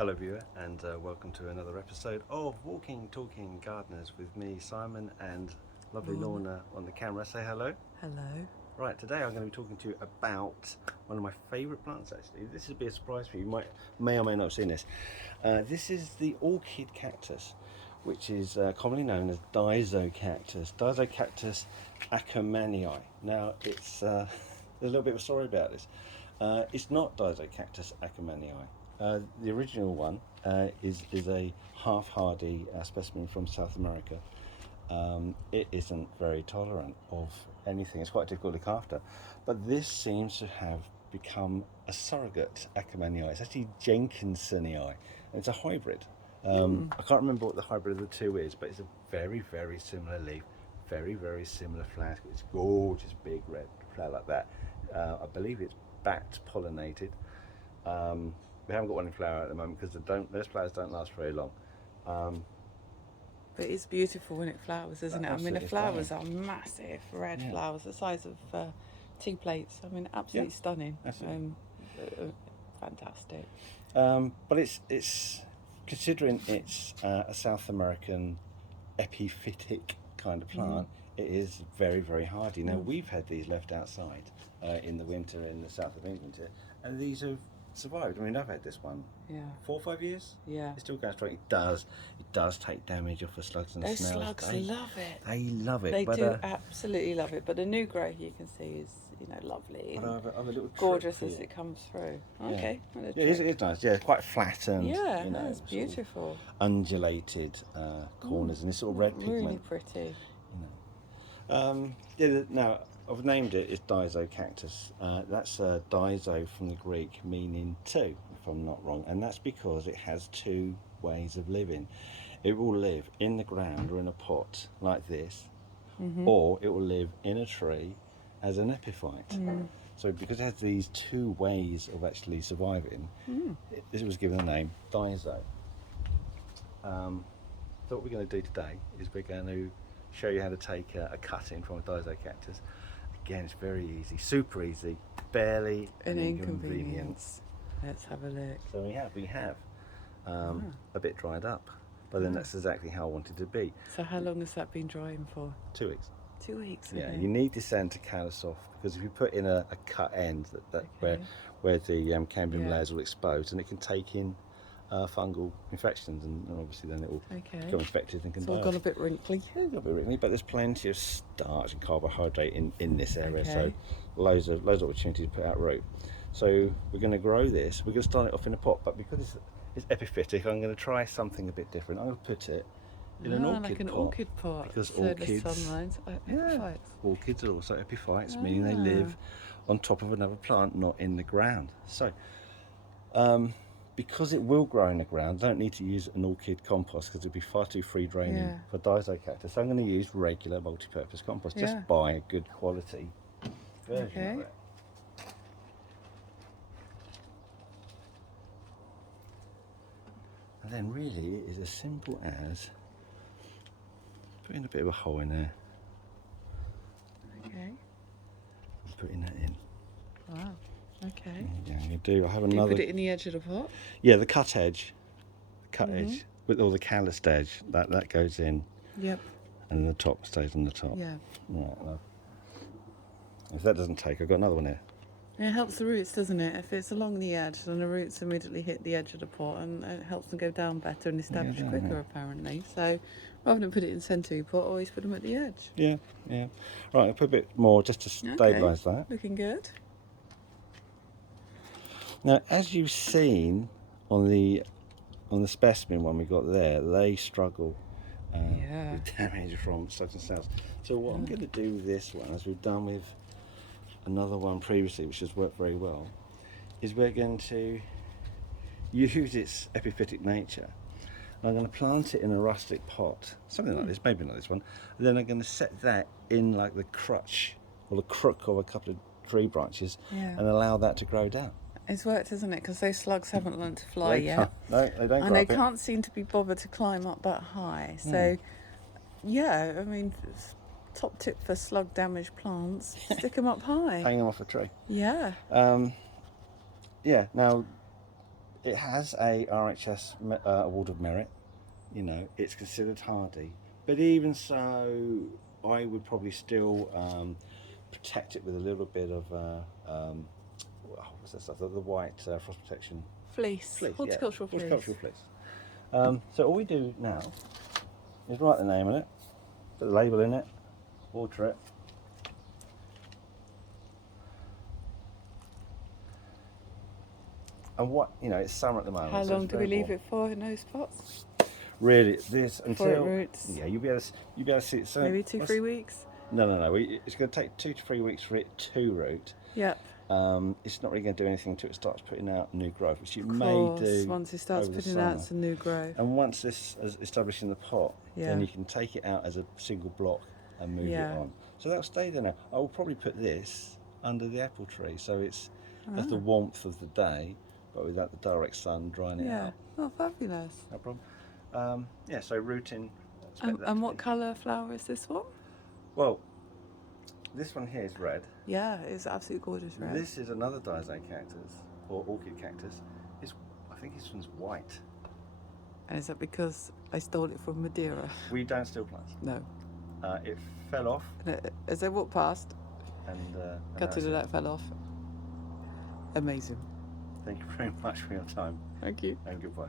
Hello viewer, and welcome to another episode of Walking Talking Gardeners with me, Simon, and lovely Lorna on the camera. Say hello. Hello. Right, today I'm going to be talking to you about one of my favourite plants actually. This will be a surprise for you, you may or may not have seen this. This is the orchid cactus, which is commonly known as Disocactus. Disocactus ackermannii. Now there's a little bit of a story about this. It's not Disocactus ackermannii. The original one is a half-hardy specimen from South America. It isn't very tolerant of anything. It's quite difficult to look after. But this seems to have become a surrogate ackermannii. It's actually jenkinsonii. It's a hybrid. I can't remember what the hybrid of the two is, but it's a very, very similar leaf, very, very similar flower. It's gorgeous, big red flower like that. I believe it's bat pollinated. We haven't got one in flower at the moment because those flowers don't last very long. But it's beautiful when it flowers, isn't it? I mean, the Absolutely flowers are massive, red flowers, the size of 2 plates. I mean, absolutely stunning. Fantastic. But it's considering it's a South American epiphytic kind of plant, it is very, very hardy. Now, we've had these left outside in the winter in the south of England here, and these have survived. I mean, I've had this one 4 or 5 years. Yeah. It still goes strong. It does take damage off the slugs and Those snails. slugs love it. They love it. They but, do absolutely love it. But the new growth you can see is, lovely but and I have a little gorgeous as it comes through. Okay. Yeah, it is nice. Yeah, quite flattened. Yeah, you know, that's beautiful. Undulated corners and this sort of red pigment. Really pretty. Now I've named it. It's Disocactus. That's diso from the Greek, meaning two, if I'm not wrong, and that's because it has two ways of living. It will live in the ground or in a pot like this, or it will live in a tree as an epiphyte. So because it has these two ways of actually surviving, this was given the name diso. So what we're going to do today is we're going to show you how to take a cutting from a Disocactus. Again, it's very easy, super easy, barely An inconvenience. Let's have a look. So we have a bit dried up, but then that's exactly how I want it to be. So how long has that been drying for? 2 weeks. 2 weeks. Yeah, okay. you need this end to callus off, because if you put in a cut end where the cambium layers will expose, and it can take in fungal infections, and obviously then it will become infected and can die. It's all gone a bit wrinkly. Yeah, a bit wrinkly, but there's plenty of starch and carbohydrate in this area, so loads of opportunity to put out root. So we're going to grow this. We're going to start it off in a pot, but because it's epiphytic, I'm going to try something a bit different. I'm going to put it in an orchid like an pot, orchid pot. because orchids are also epiphytes, meaning they live on top of another plant, not in the ground. So because it will grow in the ground, I don't need to use an orchid compost because it'd be far too free draining for Disocactus. So I'm going to use regular multi-purpose compost. Just buy a good quality version of it. And then really it is as simple as putting a bit of a hole in there. Okay. And putting that in. Wow. Okay. Yeah, you do. I have Do you another. put it in the edge of the pot? Yeah, the cut edge. Edge with all the calloused edge that goes in. Yep. And the top stays on the top. Yeah. Right, well, if that doesn't take, I've got another one here. It helps the roots, doesn't it? If it's along the edge, then the roots immediately hit the edge of the pot, and it helps them go down better and establish quicker, apparently. So, rather than put it in the centre of your pot, always put them at the edge. Yeah. Right, I'll put a bit more just to stabilise that. Looking good. Now, as you've seen on the specimen one we got there, they struggle with damage from slugs and snails. So what I'm going to do with this one, as we've done with another one previously, which has worked very well, is we're going to use its epiphytic nature. I'm going to plant it in a rustic pot, something like this, maybe not this one, and then I'm going to set that in like the crutch or the crook of a couple of tree branches and allow that to grow down. It's worked, hasn't it? Because those slugs haven't learned to fly yet. No, they don't. And they can't seem to be bothered to climb up that high. So, I mean, top tip for slug damaged plants: stick them up high. Hang them off a tree. Yeah. Now It has a RHS Award of Merit. You know, it's considered hardy, but even so, I would probably still protect it with a little bit of what's that stuff? The white frost protection Fleece. Horticultural fleece. Horticultural fleece. So all we do now is write the name on it, put the label in it, water it. And what, you know, it's summer at the moment. How so long it's do we very leave warm. it for in those pots? Really, this Before it until roots? yeah, you'll be able to see it. So Maybe 2-3 weeks? No. It's going to take 2 to 3 weeks for it to root. Yep. It's not really going to do anything until it starts putting out new growth, which it Of may course, do once it starts over the putting out summer. some new growth. And once this is established in the pot, then Yeah. you can take it out as a single block and move Yeah. it on. So that'll stay there now. I will probably put this under the apple tree, so it's that's the warmth of the day, but without the direct sun drying it Yeah. out. Oh, fabulous. No problem. Yeah, so rooting. expect that And to what be- colour flower is this one? Well, this one here is red. Yeah, it's absolutely gorgeous red. This is another Disocactus, or orchid cactus. I think this one's white. And is that because I stole it from Madeira? We don't steal plants. No. It fell off, As I walked past, and cut it now and it fell off. Amazing. thank you very much for your time, Thank you. and goodbye.